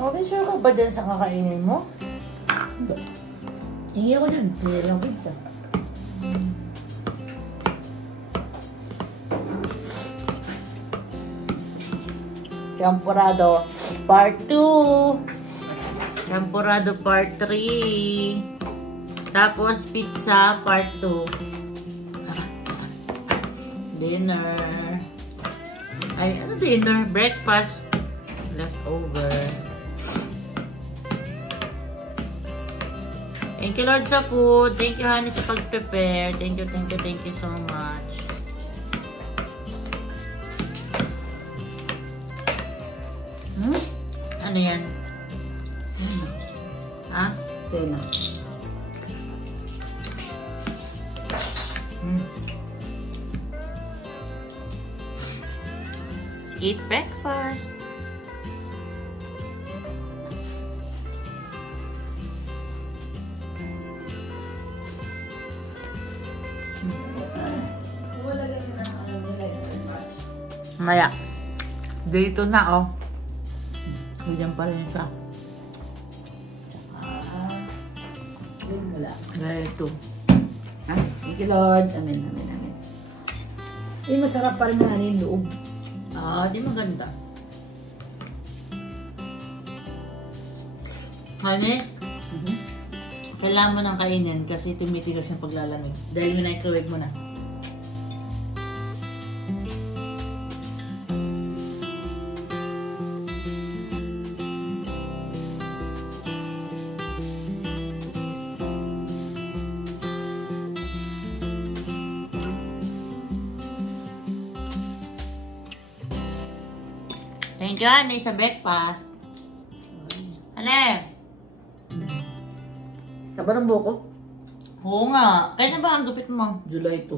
Okay, sure ka ba dyan sa kakainin mo? Hingi ako dyan. Hingi lang pizza. Champurrado Part 2. Champurrado Part 3. Tapos pizza Part 2. Dinner. Ay, ano dinner? Breakfast. Leftover. Thank you, Lord, sa food. Thank you, honey, sa pag-prepare. Thank you so much. Ano yan? Sena. Ha? Sena. Let's eat breakfast. Maya. Dito na, oh. Ganyan pa rin siya. Wala. Dito. Ha? Thank you, Lord. Amen, amen, amen. Masarap pa rin na yung loob. Di maganda. Honey? Kailangan mo nang kainin kasi tumitigas yung paglalamig. Dahil microwave mo na. Thank you, honey, sa breakfast. Honey? Taba ng buko? Oo nga. Kaya na ba ang gupit mo? July 2.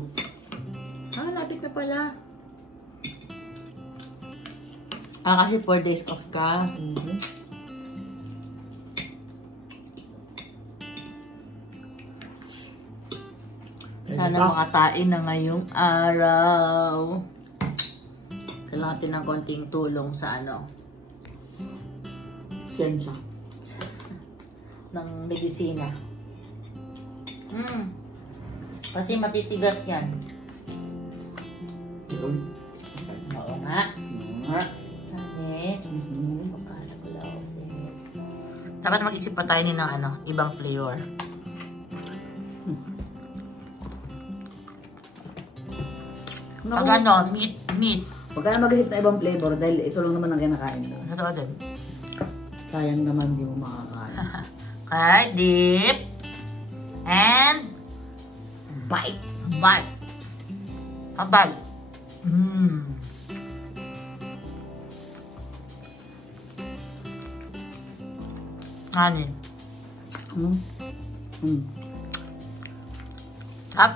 Lapit na pala. Kasi 4 days off ka. Sana makatain na ngayong araw. Kailangan natin ng konting tulong sa Sensya. ng medisina. Kasi matitigas yan. Oo nga. Dapat mag-isip pa tayo ng ibang flavor. Pag meat. Huwag ka na mag-isip na ibang flavor dahil ito lang naman ang kinakain doon. Totoo din. Sayang naman di mo makakain. Okay, dip. And bite. Kabal. Ano? Up.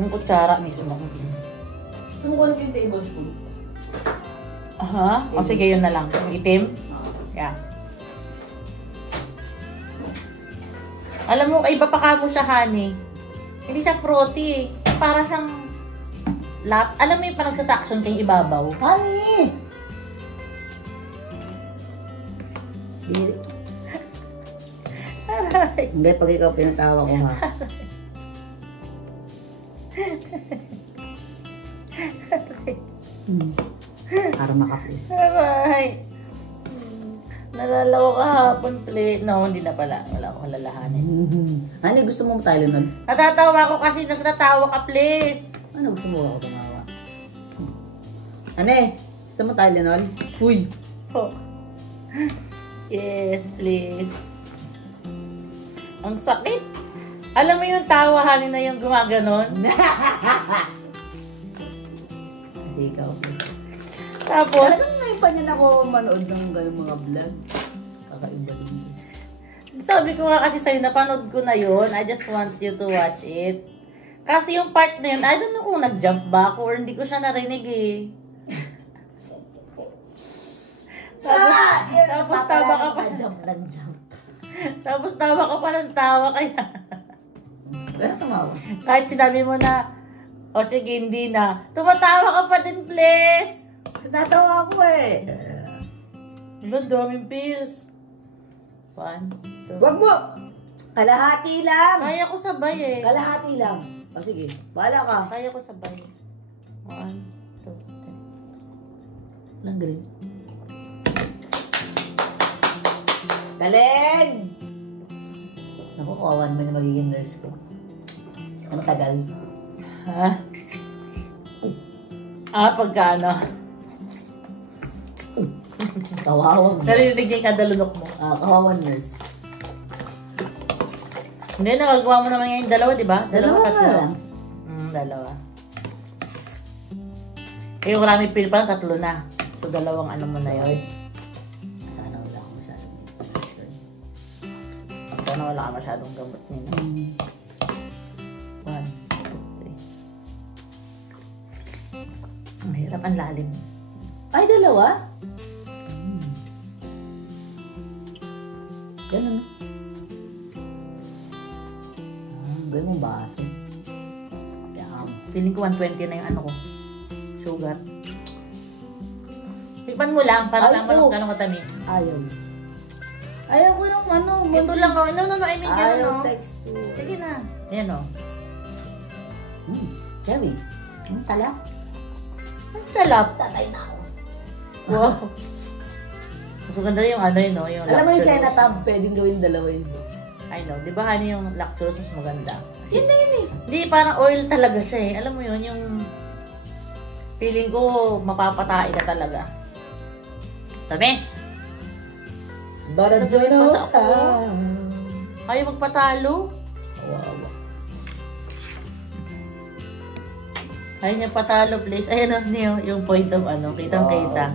Yung kutsara mismo. Gusto mo ko yung tablespoon? Aha. O sige, yun na lang. Yung itim? Yeah. Alam mo, iba pa ka mo siya, honey. Hindi siya fruity. Para siyang alam mo yung parang nagsasaksyon kay ibabaw? Honey! Hindi, pag ikaw pinatawa ko ha. Para makapis. Aray! Nalalaw ka hapon, play. No, hindi na pala. Wala akong lalahanin. Ano, gusto mo Tylenol? Natatawa ko kasi nagtatawa ka, please. Ano, gusto mo ako tumawa? Ano gusto mo Tylenol? Uy! Oh. Yes, please. Ang sakit. Alam mo yung tawahanin na yung gumaganon? Kasi ikaw. Tapos, talagang ngayon pa niya ako manood ng gano'ng mga vlog. Kakaiba din. sabi ko nga kasi sa'yo, napanood ko na yun. I just want you to watch it. Kasi yung part na yun, I don't know kung nag-jump ba ako or hindi ko siya narinig eh. Tapos tawa ka pa. Jump. Tapos tawa ka pa ng tawa kaya. Gano'n tumawa? Kahit sinabi mo na, o sige, hindi na. Tumatawa ka pa din, please. Natatawa ako eh. Ilan, daming pills. 1, 2. Wag mo! Kalahati lang! Kaya ko sabay eh. Kalahati lang. O sige, bahala ka. Kaya ko sabay. 1, 2, 3. Lang green. Galing! Naku, kawawan mo na magiging nurse ko. Ang tagal. Ha? Pagka ano? Kawawan nurse. Narinig niya yung kadalunok mo. Kawawan nurse. Hindi, nagagawa mo naman yan yung dalawa, di ba? Dalawa tatlo. nga lang. Dalawa. Eh, yung marami pil pa lang, 3 na. So, 2 ano mo na yun. Sana wala ako masyadong. Sana wala ka masyadong gamot niya. 1, 2, 3. Ang hirap, ang lalim. Ay, 2? Ganun. Ganun baso. Feeling ko 120 na yung ano ko. Sugar. Tikman mo lang para naman gano'ng katamis. Ayaw. Ayaw ko yung ano. Ito lang ako. No, I mean gano'n. Ayaw No? texture. Sige na. Yan o. Sabi. Ang talap. Ang salap. Tatay na ako. Wow. Mas maganda yung ano yun, no? Yung alam mo yung lactose. Senatab, pwedeng gawin 2 yun. I know. Di ba honey yung lactose mas maganda? Yun na yun eh. Hindi, parang oil talaga siya eh. Alam mo yun, yung feeling ko mapapatain ka talaga. Tamis! Baradzono Pasa ako. Ayaw magpatalo. Wawa. Ayaw niya patalo, please. Ayan yung point of ano. Kitang-kita.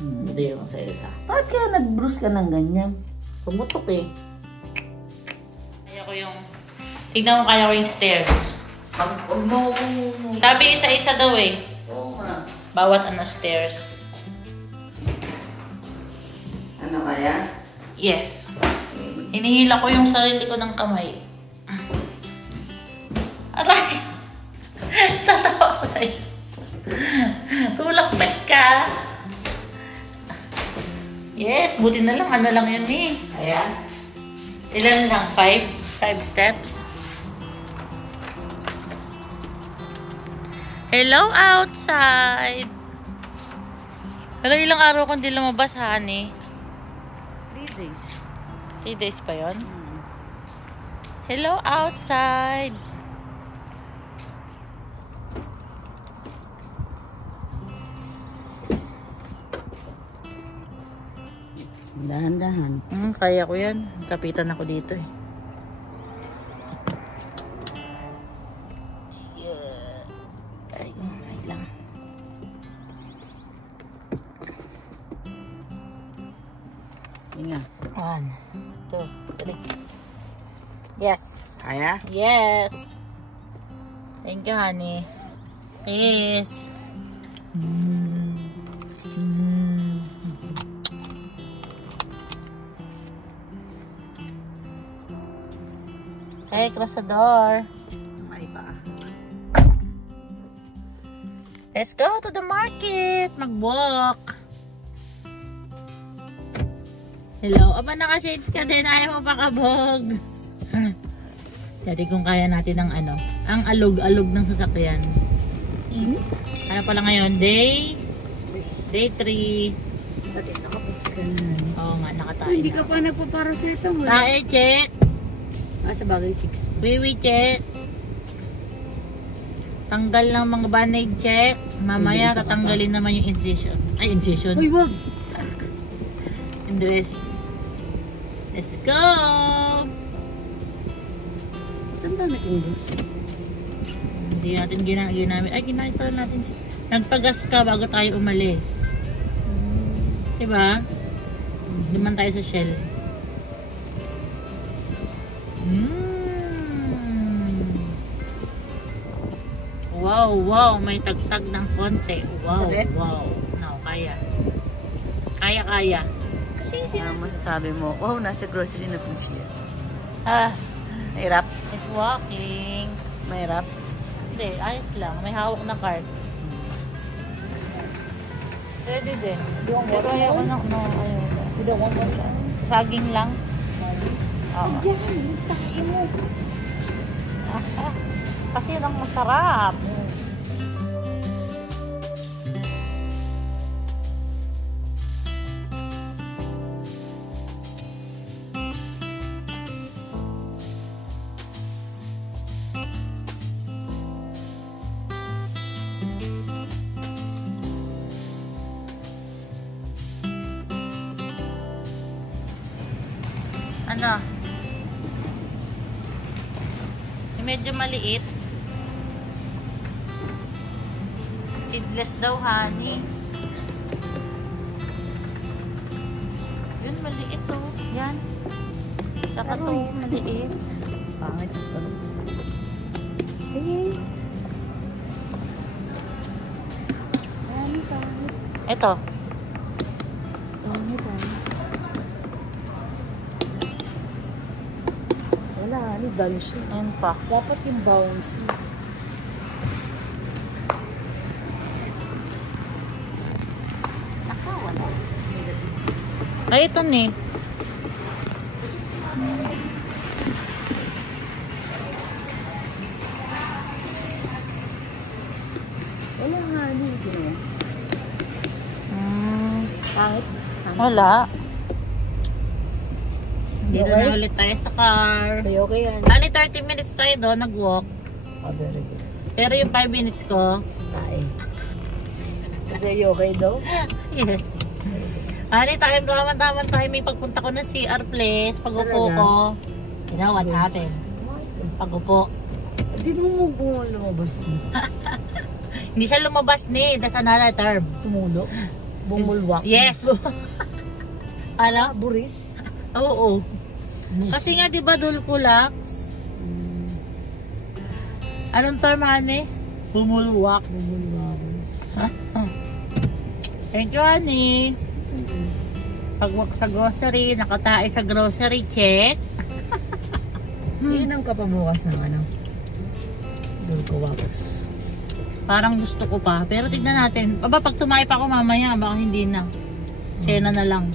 Hindi yung sa isa. Bakit kaya nag-bruise ka ng ganyan? Pumutok eh. Kaya ko yung... Tignan mo kaya ko yung stairs. Sabi isa-isa daw eh. Oo nga. Bawat ano stairs. Ano kaya? Yes. Hinihila ko yung sarili ko ng kamay. Aray! Tatawa ko sa'yo. Tulak-bet ka. Yes, buti na lang. Ano lang yun eh. Ayan. Ilan lang? 5 steps. Hello outside! Hello, ilang araw kung di lumabas, honey? 3 days. 3 days pa yon. Hello outside! Dahan-dahan. Kaya ko yan. Kapitan ako dito eh. Ay, lang. Inga. 1, 2, 3. Yes. Kaya? Yes. Thank you, honey. Kiss. Okay, close the door. May pa. Let's go to the market. Mag-walk. Hello. Aba, naka-shades ka din. Ayaw mo pakabog. Dati kung kaya natin ng ano, ang alog-alog ng sasakyan. Init? Ano pala ngayon? Day 3. At least nakaputos ka na. Oo nga, nakatayo Hindi na. ka pa nagpaparacetamo. Tae, check. Sa bagay 6. Wiwi, check. Tanggal ng mga band-aid, check. Mamaya, tatanggalin naman yung incision. Ay, incision. Uy, wag! Dressing. Let's go! Ang dami kong dos. Hindi natin ginamit. Ay, ginamit pala natin. Nagpagas ka bago tayo umalis. Diba? Duman tayo sa Shell. Wow, wow. May tagtag ng konti. Wow, Sakit? wow. No, kaya. Kaya. Kasi ano masasabi mo? Wow, nasa grocery na po siya. Ah, Mahirap? it's walking. Mahirap? Hindi, ayos lang. May hawak na card. Pwede din. Pero ayaw ko na. No, ayaw ko. You don't want one siya? Saging lang. Oo. Diyan, tayo mo. Kasi yun ang masarap. Ano? Medyo maliit. Seedless daw, honey. Yun, maliit to. Yan. Tsaka to, maliit. Pangit ito. Hey. Pangit. Ito. Pangit. Wala, ano, dance. Ayan pa. Dapat yung bounce. Nakawala. Ay, ito ni. Wala nga, ano yun. Pangit. Wala. Dito na ulit tayo sa car. Okay yan. Ani 30 minutes tayo doon, nag-walk. Oh, very good. Pero yung 5 minutes ko, Tae. Kasi okay daw? yes. Ani, tama-tama tayo. May pagpunta ko ng CR place. Pag-upo Talaga? ko. You know what happened? Pag-upo. Hindi mo lumabas na. Hindi siya lumabas ni. That's another term. Tumulo? Bumulwak? Yes. Ano? Buris? Oo. Kasi nga, di ba, dulculax? Anong term, honey? Bumulwak. Bumulwak. Thank you, honey. Pag-walk sa grocery, nakatae sa grocery, check. Iinom ka pa bukas ng ano? Dulculax. Parang gusto ko pa. Pero tignan natin. Aba, pag tumayo pa ako mamaya, baka hindi na. Sena na lang.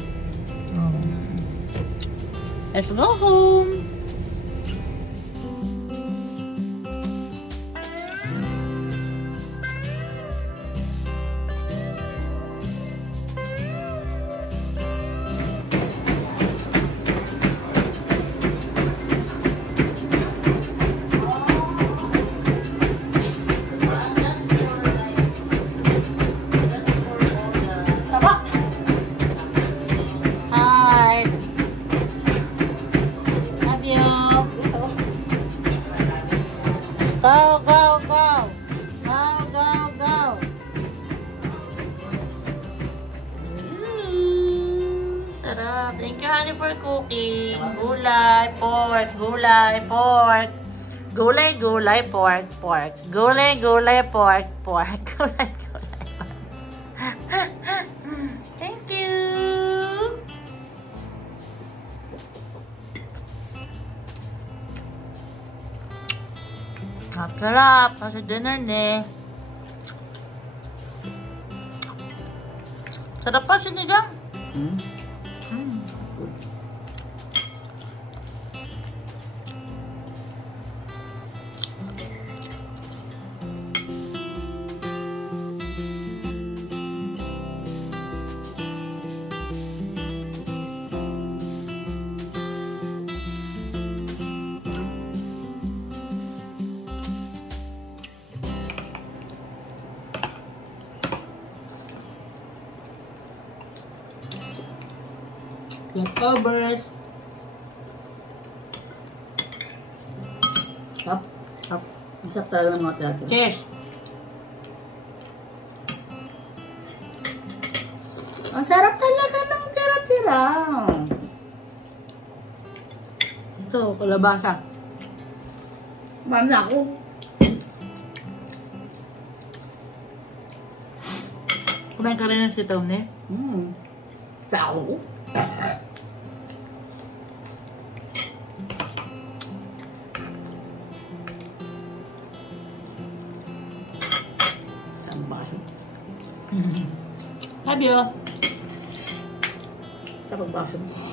Oh. Let's go home. Hi. Love you. Go, go, go. Go, go, go. Sarap. Thank you, honey, for cooking. Gulay, pork, gulay, pork. Gulay-gulay, pork, pork. Gulay-gulay, pork, pork. Gulay-gulay, pork. Thank you! Sarap, kasi dinner ni. Sarap pa siya niya. Good. Leftovers. Tap. Tap. Masarap talaga ng mga tira-tira. Cheers! Ang sarap talaga ng tira-tira. Ito, kalabasa. Ma'am na ako. Kumain ka rin ng sitaw ni? Tao. Sambahin. Sabi oh. Sa pagbaso mo.